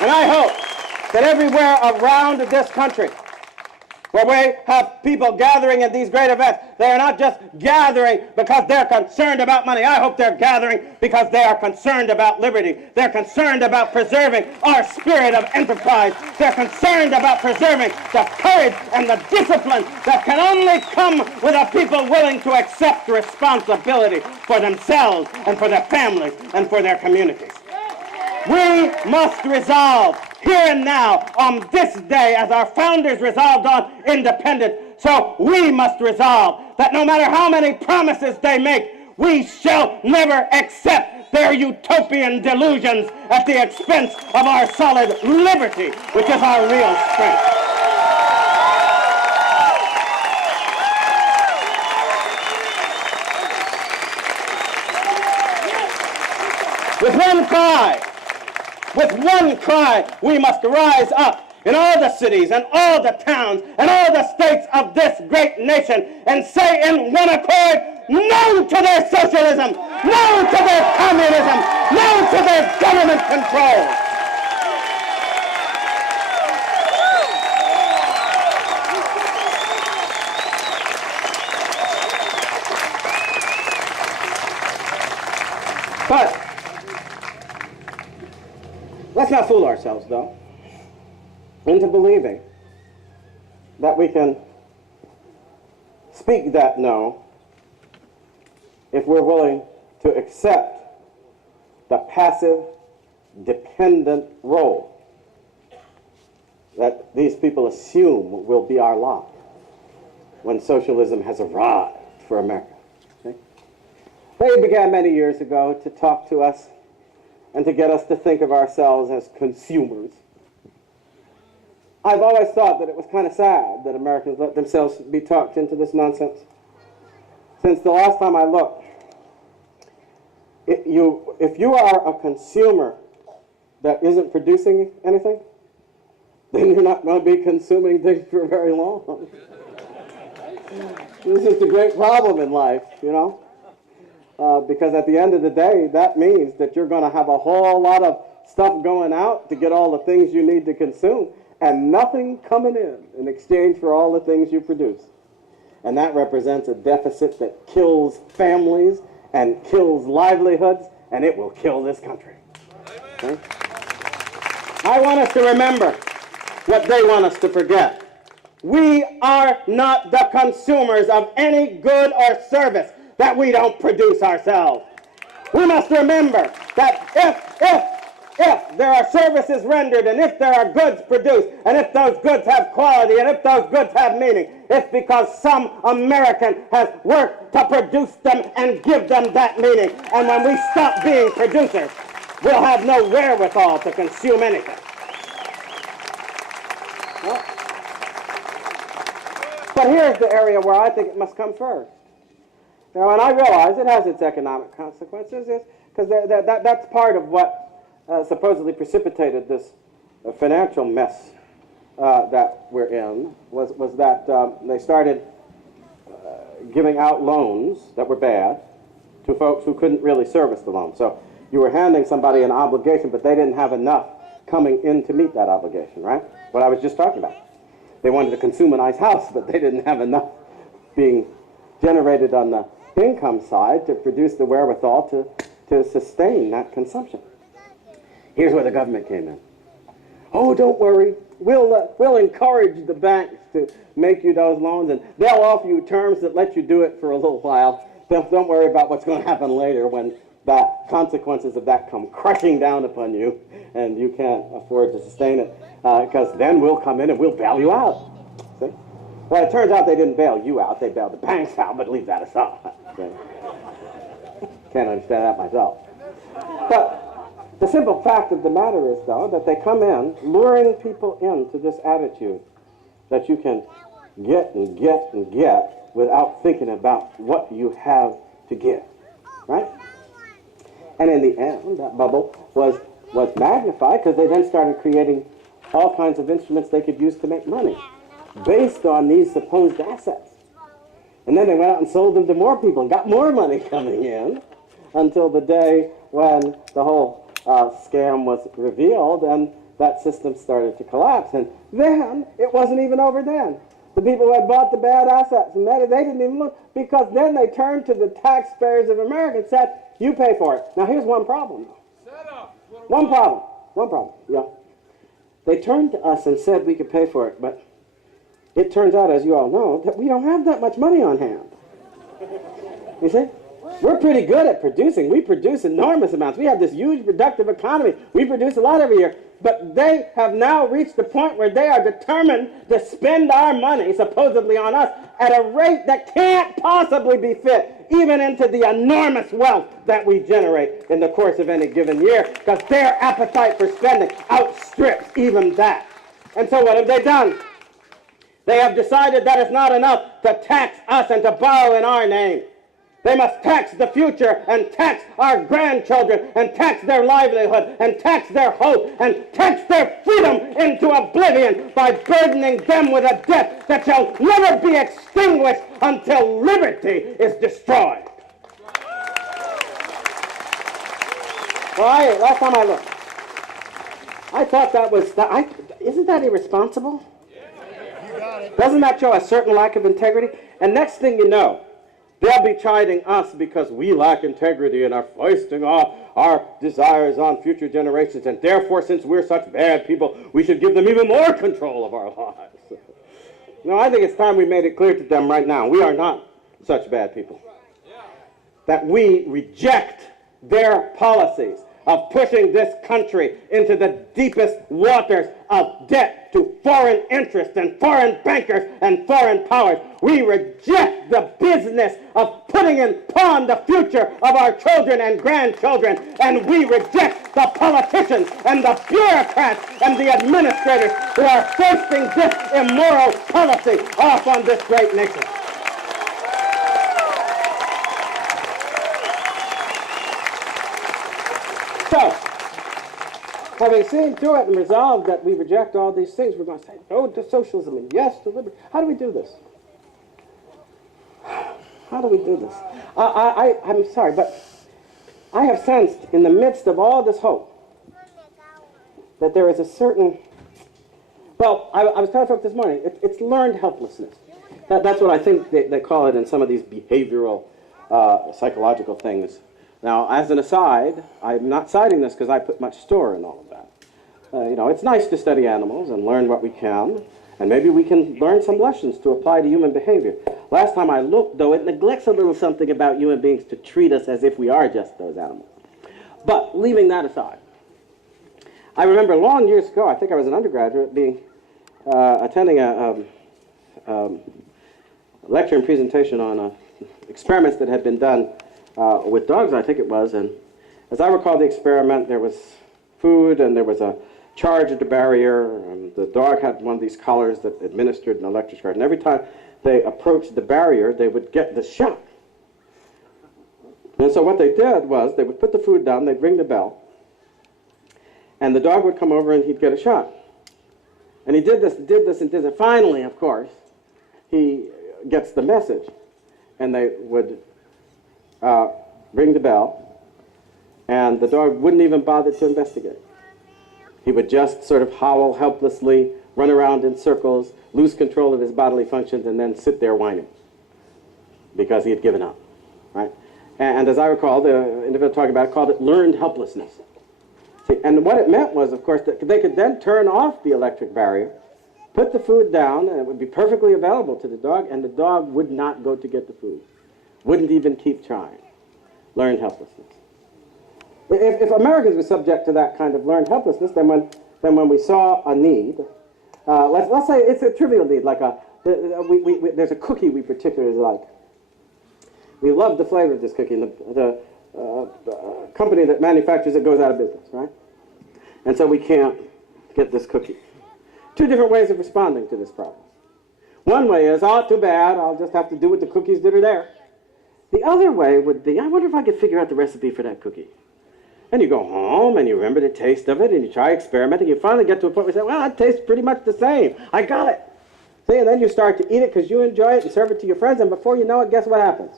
And I hope that everywhere around this country, where we have people gathering at these great events, they are not just gathering because they're concerned about money. I hope they're gathering because they are concerned about liberty. They're concerned about preserving our spirit of enterprise. They're concerned about preserving the courage and the discipline that can only come with a people willing to accept responsibility for themselves and for their families and for their communities. We must resolve here and now on this day, as our founders resolved on independence, so we must resolve that no matter how many promises they make, we shall never accept their utopian delusions at the expense of our solid liberty, which is our real strength. With one cry, we must rise up in all the cities and all the towns and all the states of this great nation and say in one accord, no to their socialism, no to their communism, no to their government control. But let's not fool ourselves, though, into believing that we can speak that no if we're willing to accept the passive, dependent role that these people assume will be our lot when socialism has arrived for America. Okay? They began many years ago to talk to us and to get us to think of ourselves as consumers. I've always thought that it was kind of sad that Americans let themselves be talked into this nonsense. Since the last time I looked, if you are a consumer that isn't producing anything, then you're not going to be consuming things for very long. This is the great problem in life, you know? Because at the end of the day, that means that you're going to have a whole lot of stuff going out to get all the things you need to consume and nothing coming in exchange for all the things you produce. And that represents a deficit that kills families and kills livelihoods, and it will kill this country. Okay? I want us to remember what they want us to forget. We are not the consumers of any good or service that we don't produce ourselves. We must remember that if there are services rendered and if there are goods produced and if those goods have quality and if those goods have meaning, it's because some American has worked to produce them and give them that meaning. And when we stop being producers, we'll have no wherewithal to consume anything. Well, but here's the area where I think it must come first. Now, and I realize it has its economic consequences, because that's part of what supposedly precipitated this financial mess that we're in, was that they started giving out loans that were bad to folks who couldn't really service the loan. So you were handing somebody an obligation, but they didn't have enough coming in to meet that obligation, right? What I was just talking about. They wanted to consume a nice house, but they didn't have enough being generated on the income side to produce the wherewithal to sustain that consumption. Here's where the government came in. Oh, don't worry. We'll encourage the banks to make you those loans, and they'll offer you terms that let you do it for a little while. Don't worry about what's going to happen later when the consequences of that come crushing down upon you and you can't afford to sustain it, because then we'll come in and we'll bail you out. See? Well, it turns out they didn't bail you out. They bailed the banks out, but leave that aside. Okay? Can't understand that myself. But the simple fact of the matter is, though, that they come in, luring people into this attitude that you can get and get and get without thinking about what you have to give, right? And in the end, that bubble was magnified because they then started creating all kinds of instruments they could use to make money based on these supposed assets. And then they went out and sold them to more people and got more money coming in until the day when the whole scam was revealed, and that system started to collapse. And then, it wasn't even over then. The people who had bought the bad assets, and they didn't even look, because then they turned to the taxpayers of America and said, you pay for it. Now here's one problem, though. One problem, yeah. They turned to us and said we could pay for it, but it turns out, as you all know, that we don't have that much money on hand. You see? We're pretty good at producing. We produce enormous amounts. We have this huge productive economy. We produce a lot every year. But they have now reached the point where they are determined to spend our money, supposedly on us, at a rate that can't possibly be fit even into the enormous wealth that we generate in the course of any given year, because their appetite for spending outstrips even that. And so what have they done? They have decided that it's not enough to tax us and to borrow in our name. They must tax the future and tax our grandchildren and tax their livelihood and tax their hope and tax their freedom into oblivion by burdening them with a debt that shall never be extinguished until liberty is destroyed. Well, last time I looked, I thought that was, isn't that irresponsible? Doesn't that show a certain lack of integrity? And next thing you know, they'll be chiding us because we lack integrity and are foisting off our desires on future generations. And therefore, since we're such bad people, we should give them even more control of our lives. No, I think it's time we made it clear to them right now. We are not such bad people. That we reject their policies of pushing this country into the deepest waters of debt to foreign interests and foreign bankers and foreign powers. We reject the business of putting in pawn the future of our children and grandchildren, and we reject the politicians and the bureaucrats and the administrators who are foisting this immoral policy off on this great nation. So, having seen to it and resolved that we reject all these things, we're going to say no to socialism and yes to liberty. How do we do this? How do we do this? I'm sorry, but I have sensed in the midst of all this hope that there is a certain, well, I was telling folks this morning, it's learned helplessness. That's what I think they call it in some of these behavioral psychological things. Now, as an aside, I'm not citing this because I put much store in all of that. You know, it's nice to study animals and learn what we can, and maybe we can learn some lessons to apply to human behavior. Last time I looked, though, it neglects a little something about human beings to treat us as if we are just those animals. But leaving that aside, I remember long years ago, I think I was an undergraduate, attending a lecture and presentation on experiments that had been done with dogs, I think it was, and as I recall the experiment, there was food and there was a charge at the barrier, and the dog had one of these collars that administered an electric charge, and every time they approached the barrier, they would get the shock. And so what they did was, they would put the food down, they'd ring the bell, and the dog would come over and he'd get a shot. And he did this, and did this. Finally, of course, he gets the message, and they would ring the bell, and the dog wouldn't even bother to investigate. He would just sort of howl helplessly, run around in circles, lose control of his bodily functions, and then sit there whining because he had given up, right? And as I recall, the individual talking about it called it learned helplessness. See, and what it meant was, of course, that they could then turn off the electric barrier, put the food down, and it would be perfectly available to the dog, and the dog would not go to get the food. Wouldn't even keep trying. Learned helplessness. If Americans were subject to that kind of learned helplessness, then when we saw a need, let's say it's a trivial need, like there's a cookie we particularly like. We love the flavor of this cookie, and the company that manufactures it goes out of business, right? And so we can't get this cookie. Two different ways of responding to this problem. One way is, oh, too bad, I'll just have to do with the cookies that are there. The other way would be, I wonder if I could figure out the recipe for that cookie. And you go home, and you remember the taste of it, and you try experimenting, you finally get to a point where you say, well, it tastes pretty much the same. I got it. See, and then you start to eat it because you enjoy it and serve it to your friends, and before you know it, guess what happens?